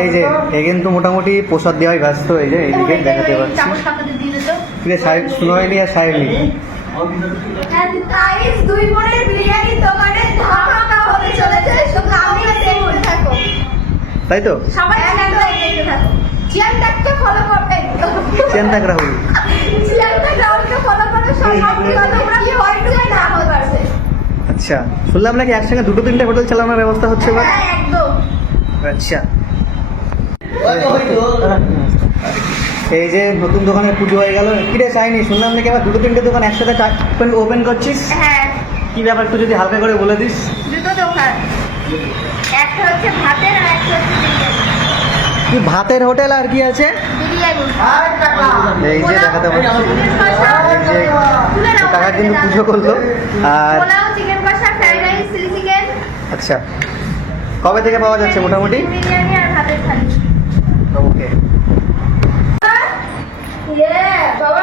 এই যে এ কিন্তু মোটামুটি প্রসাদ দেওয়াই ব্যস্ত। এই যে এইদিকে দেখাতে পাচ্ছি সুনয়নি আর সায়নী। তাই তো চিয়ান রাহুল। আচ্ছা, শুনলাম নাকি একসঙ্গে দুটো তিনটে হোটেল চালানোর ব্যবস্থা হচ্ছে এবার। আচ্ছা, এই যে নতুন দোকানের পুজো হয়ে গেল। কিরে চাইনি, শুনলাম নাকি আবার দুটো তিনটে দোকান একসাথে ওপেন করছিস। হ্যাঁ, কি ব্যাপার একটু যদি হালকা করে বলে দিস। দুটো দোকান, একটা হচ্ছে ভাতের আর একটা হচ্ছে কি ভাতের হোটেল আর কি আছে বিরিয়ানি। এই যে দেখাতে পাচ্ছি, এই যে কাকা কিন্তু পুজো করলো। আর পোলাও, চিকেন কষা, ফ্রাইড রাইস, চিলি চিকেন। আচ্ছা, কবে থেকে পাওয়া যাচ্ছে মোটামুটি? বিরিয়ানি আর ভাতের থালি। ওকে। বাবা